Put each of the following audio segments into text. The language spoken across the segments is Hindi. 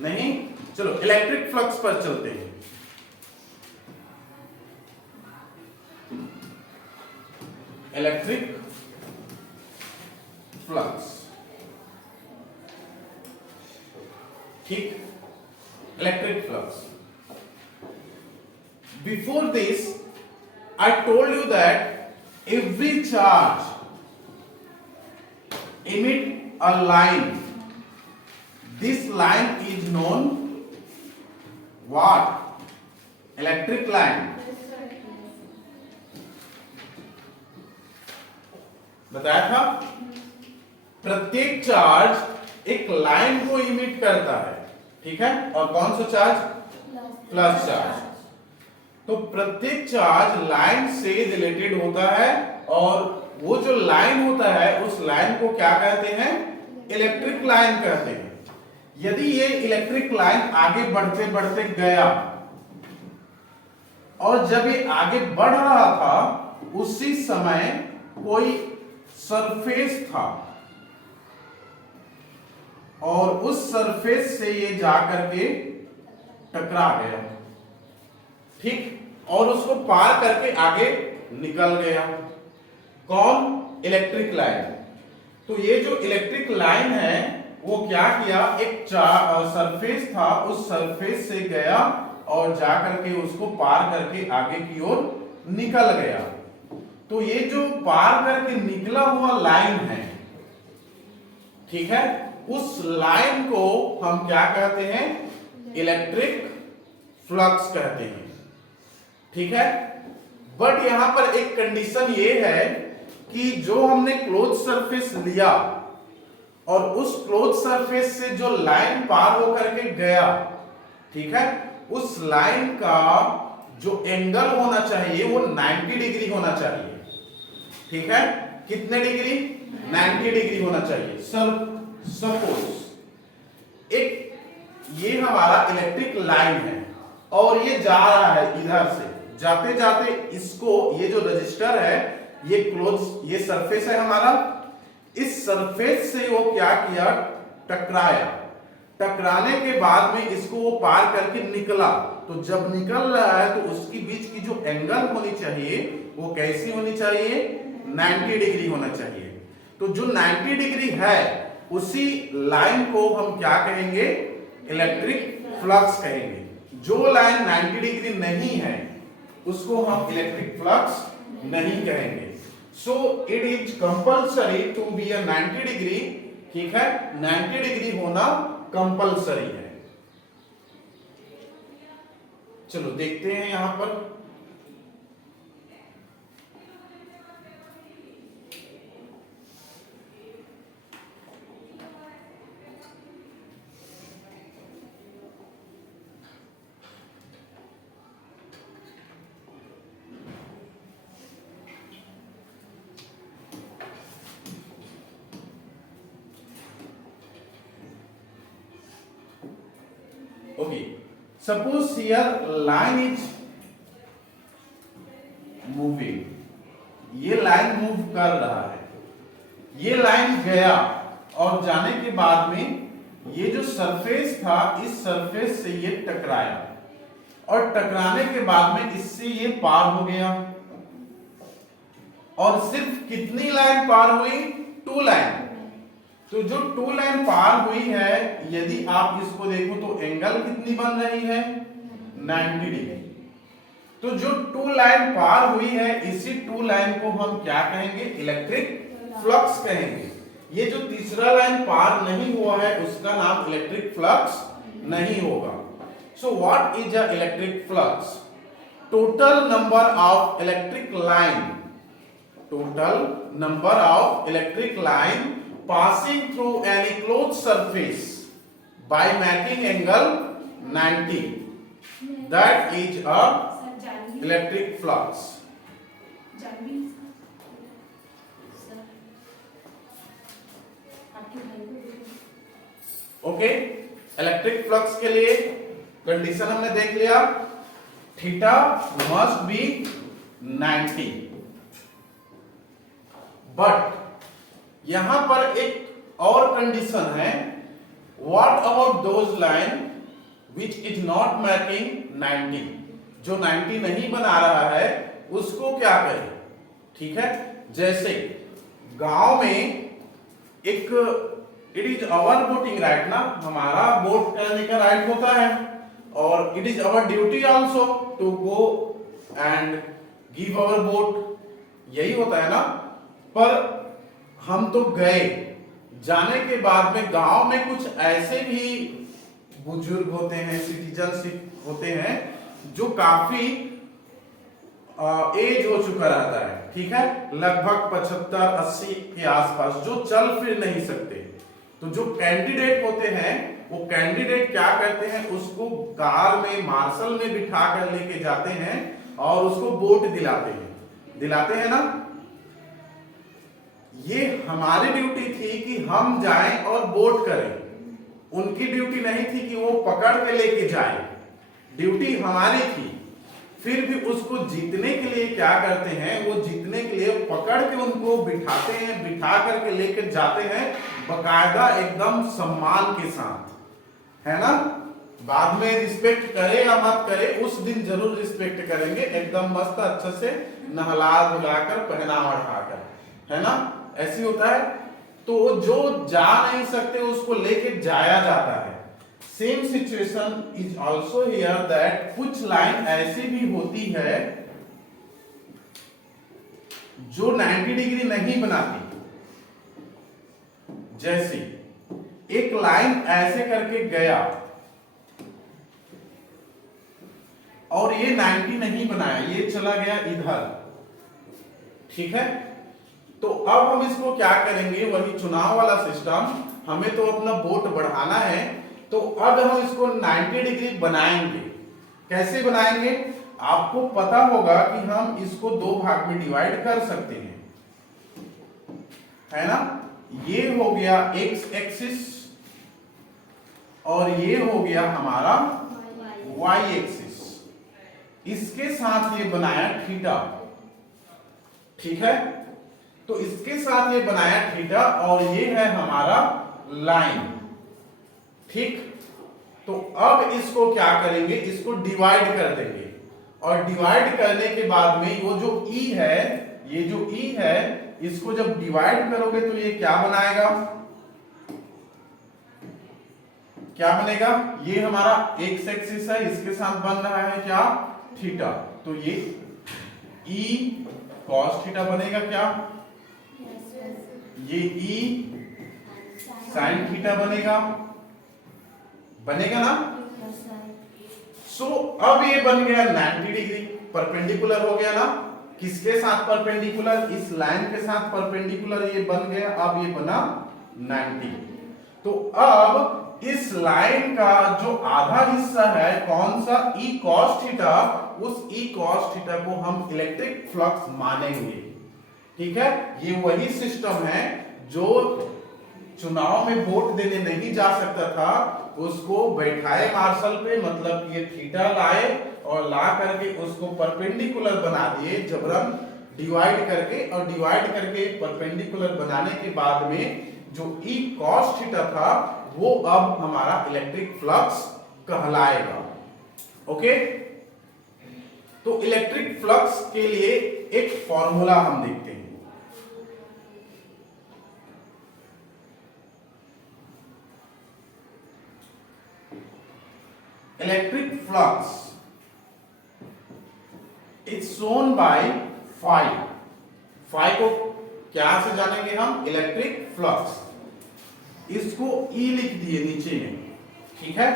नहीं। चलो इलेक्ट्रिक फ्लक्स पर चलते हैं। इलेक्ट्रिक फ्लक्स, ठीक, electric flux. Before this I told you that every charge emit a line. This line is known what? Electric line. बताया था। प्रत्येक चार्ज एक लाइन को इमिट करता है, ठीक है। और कौन सा चार्ज? Plus charge. तो प्रत्येक चार्ज लाइन से रिलेटेड होता है और वो जो लाइन होता है उस लाइन को क्या कहते हैं? इलेक्ट्रिक लाइन कहते हैं। यदि ये इलेक्ट्रिक लाइन आगे बढ़ते बढ़ते गया और जब ये आगे बढ़ रहा था उसी समय कोई सरफेस था और उस सरफेस से ये जाकर के टकरा गया, ठीक, और उसको पार करके आगे निकल गया। कौन? Electric line. तो ये जो इलेक्ट्रिक लाइन है वो क्या किया? एक सरफेस था, उस सरफेस से गया और जाकर के उसको पार करके आगे की ओर निकल गया। तो ये जो पार करके निकला हुआ लाइन है, ठीक है, उस लाइन को हम क्या कहते हैं? इलेक्ट्रिक फ्लक्स कहते हैं, ठीक है। बट यहां पर एक कंडीशन ये है कि जो हमने क्लोज सरफेस लिया और उस क्लोज सरफेस से जो लाइन पार होकर के गया, ठीक है, उस लाइन का जो एंगल होना चाहिए वो 90 डिग्री होना चाहिए, ठीक है। कितने डिग्री? 90 डिग्री होना चाहिए। सपोज एक ये हमारा इलेक्ट्रिक लाइन है और ये जा रहा है इधर से, जाते जाते इसको, ये जो रजिस्टर है, ये क्लोज, ये सरफेस है हमारा, इस सरफेस से वो क्या किया? टकराया। टकराने के बाद में इसको वो पार करके निकला। तो जब निकल रहा है तो उसकी बीच की जो एंगल होनी चाहिए वो कैसी होनी चाहिए? 90 डिग्री होना चाहिए। तो जो 90 डिग्री है उसी लाइन को हम क्या कहेंगे? इलेक्ट्रिक फ्लक्स कहेंगे। जो लाइन 90 डिग्री नहीं है उसको हम इलेक्ट्रिक फ्लक्स नहीं कहेंगे। So it is compulsory to be a 90 degree, ठीक है, 90 डिग्री होना कंपल्सरी है। चलो देखते हैं यहां पर। Okay, suppose here line is moving, ये लाइन मूव कर रहा है, ये लाइन गया और जाने के बाद में ये जो सरफेस था इस सरफेस से ये टकराया और टकराने के बाद में इससे ये पार हो गया। और सिर्फ कितनी लाइन पार हुई? 2 लाइन। तो जो 2 लाइन पार हुई है, यदि आप इसको देखो तो एंगल कितनी बन रही है? 90 डिग्री। तो जो 2 लाइन पार हुई है, इसी 2 लाइन को हम क्या कहेंगे? इलेक्ट्रिक फ्लक्स कहेंगे। ये जो तीसरा लाइन पार नहीं हुआ है उसका नाम इलेक्ट्रिक फ्लक्स नहीं होगा। So what is a electric flux? Total number of electric line, total number of electric line passing through any closed surface by making angle 90, that is a electric flux. Okay, electric flux के लिए कंडीशन हमने देख लिया, थीटा मस्ट बी 90। बट यहां पर एक और कंडीशन है what about those line which is not matching 90, जो 90 नहीं बना रहा है उसको क्या करें? ठीक है, जैसे गांव में एक it is our voting right ना, हमारा वोट करने का राइट होता है, और it is our duty also to go and give our vote, यही होता है ना। पर हम तो गए, जाने के बाद में गांव में कुछ ऐसे भी बुजुर्ग होते हैं, सिटीजनशिप होते हैं, जो काफी एज हो चुका रहता है, ठीक है, लगभग 75-80 के आसपास, जो चल फिर नहीं सकते। तो जो कैंडिडेट होते हैं वो कैंडिडेट क्या करते हैं, उसको कार में मार्शल में बिठा कर लेके जाते हैं और उसको वोट दिलाते हैं ना। ये हमारी ड्यूटी थी कि हम जाएं और वोट करें, उनकी ड्यूटी नहीं थी कि वो पकड़ के लेके जाए, ड्यूटी हमारी थी। फिर भी उसको जीतने के लिए क्या करते हैं, वो जीतने के लिए पकड़ के उनको बिठाते हैं, बिठा करके लेकर जाते हैं बकायदा एकदम सम्मान के साथ, है ना। बाद में रिस्पेक्ट करे या मत करे, उस दिन जरूर रिस्पेक्ट करेंगे, एकदम मस्त अच्छे से नहला धुलाकर पहनावा उठाकर, है ना, ऐसी होता है। तो जो जा नहीं सकते उसको लेके जाया जाता है। Same situation is also here that कुछ लाइन ऐसी भी होती है जो 90 डिग्री नहीं बनाती। जैसे एक लाइन ऐसे करके गया और ये 90 नहीं बनाया, ये चला गया इधर, ठीक है। तो अब हम इसको क्या करेंगे, वही चुनाव वाला सिस्टम, हमें तो अपना वोट बढ़ाना है, तो अब हम इसको 90 डिग्री बनाएंगे। कैसे बनाएंगे? आपको पता होगा कि हम इसको दो भाग में डिवाइड कर सकते हैं, है ना। ये हो गया एक्स एक्सिस और ये हो गया हमारा वाई एक्सिस, इसके साथ ये बनाया थीटा, ठीक है। तो इसके साथ ये बनाया थीटा और ये है हमारा लाइन, ठीक। तो अब इसको क्या करेंगे, इसको डिवाइड कर देंगे, और डिवाइड करने के बाद में वो जो ई है, ये जो ई है, इसको जब डिवाइड करोगे तो ये क्या बनाएगा, क्या बनेगा, ये हमारा एक्स एक्सिस है, इसके साथ बन रहा है क्या, थीटा। तो ये ई कॉस थीटा बनेगा क्या, ये ई साइन थीटा बनेगा ना। सो अब ये बन गया 90 डिग्री, परपेंडिकुलर हो गया ना। किसके साथ परपेंडिकुलर, इस लाइन के साथ परपेंडिकुलर ये बन गया, अब ये बना 90। तो अब इस लाइन का जो आधा हिस्सा है कौन सा, ई कॉस थीटा, उस ई कॉस थीटा को हम इलेक्ट्रिक फ्लक्स मानेंगे, ठीक है। ये वही सिस्टम है जो चुनाव में वोट देने नहीं जा सकता था, उसको बैठाए मार्शल पे, मतलब ये थीटा लाए और ला करके उसको परपेंडिकुलर बना दिए जबरन डिवाइड करके, और डिवाइड करके परपेंडिकुलर बनाने के बाद में जो ई कॉस थीटा था वो अब हमारा इलेक्ट्रिक फ्लक्स कहलाएगा। ओके, तो इलेक्ट्रिक फ्लक्स के लिए एक फॉर्मूला हम देखते हैं। Electric flux is shown by phi. Phi को क्या से जानेंगे हम, इलेक्ट्रिक फ्लक्स, इसको ई लिख दिए नीचे में, ठीक है।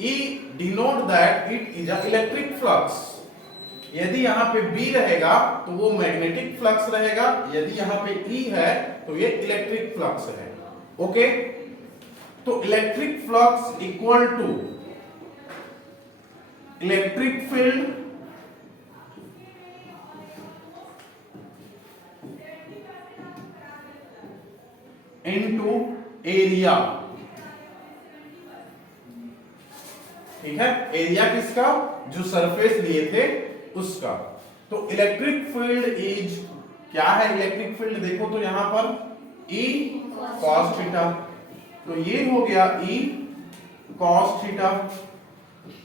E denote that it is a electric flux. यदि यहां पे बी रहेगा तो वो मैग्नेटिक फ्लक्स रहेगा, यदि यहां पे ई है तो ये इलेक्ट्रिक फ्लक्स है। ओके, तो electric flux equal to electric field into area, ठीक है। एरिया किसका, जो सरफेस लिए थे उसका। तो इलेक्ट्रिक फील्ड इज क्या है, इलेक्ट्रिक फील्ड देखो तो यहां पर E cos थीटा, तो ये हो गया E cos theta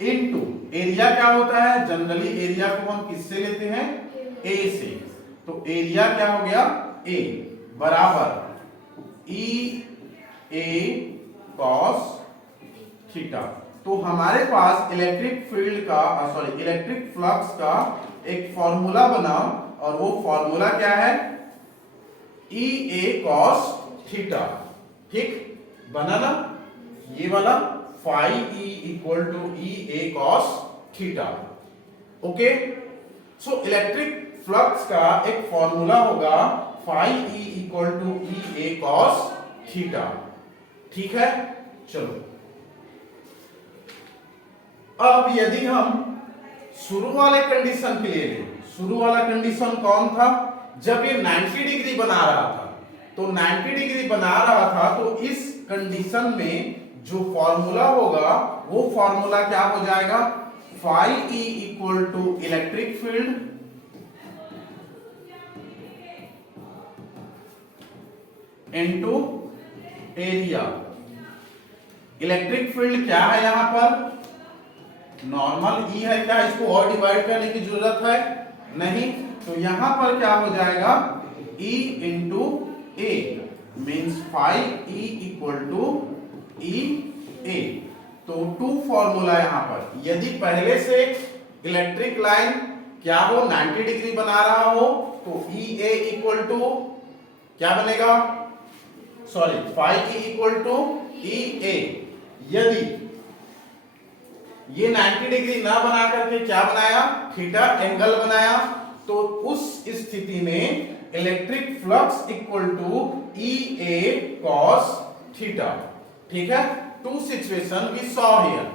into area क्या होता है, जनरली एरिया को हम किससे लेते हैं, ए से, तो एरिया क्या हो गया ए बराबर ई ए कॉस थीटा। तो हमारे पास इलेक्ट्रिक फील्ड का इलेक्ट्रिक फ्लक्स का एक फॉर्मूला बना, और वो फॉर्मूला क्या है, ई ए कॉस थीटा। ठीक बना ना, ये वाला phi E equal to E A cos theta. Okay, so electric flux का एक फॉर्मूला होगा phi E equal to E A cos theta. ठीक है, चलो अब यदि हम शुरू वाले कंडीशन के लिए लें, शुरू वाला कंडीशन कौन था, जब ये 90 डिग्री बना रहा था, तो 90 डिग्री बना रहा था, तो इस कंडीशन में जो फॉर्मूला होगा वो फॉर्मूला क्या हो जाएगा, phi E equal to electric field into area. Electric field क्या है, यहां पर नॉर्मल ई है, क्या इसको और डिवाइड करने की जरूरत है नहीं, तो यहां पर क्या हो जाएगा E into A means 5E equal to E A. तो टू फॉर्मूला यहां पर, यदि पहले से इलेक्ट्रिक लाइन क्या हो 90 डिग्री बना रहा हो, तो ई ए इक्वल टू क्या बनेगा, 5E इक्वल टू ई ए। यदि ये 90 डिग्री ना बना करके क्या बनाया, थीटा एंगल बनाया, तो उस स्थिति में electric flux equal to E A cos theta. ठीक है, two situation we saw here.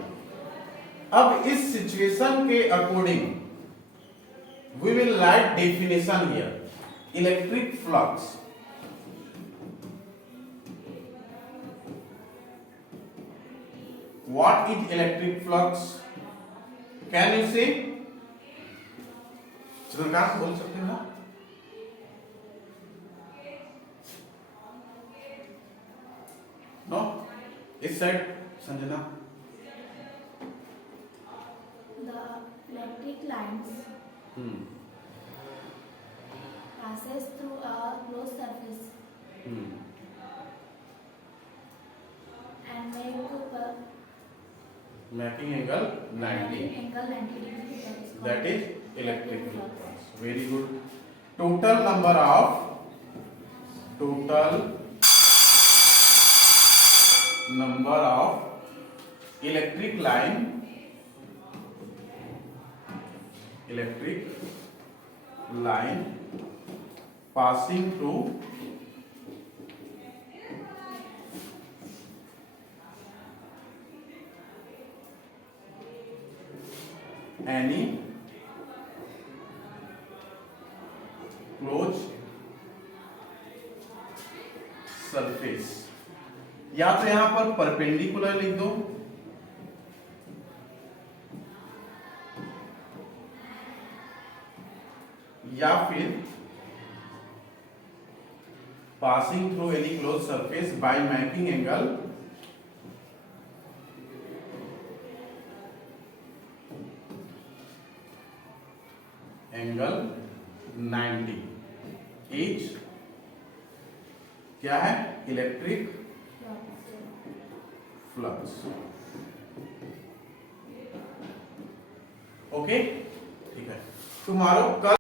अब इस सिचुएशन के according we will write definition here. Electric flux what is electric flux, can you say, Chandrakant बोल सकते हैं ना, नो इस side Sanjana. The electric lines passes through a closed surface and making angle 90, angle 90 degree, that is electric flux. Very good. Total number of electric line passing through any closed surface, या तो यहां पर परपेंडिकुलर लिख दो, या फिर passing through any close surface by making angle angle 90 is क्या है, इलेक्ट्रिक फ्लक्स। ओके, ठीक है, तुम्हारा कल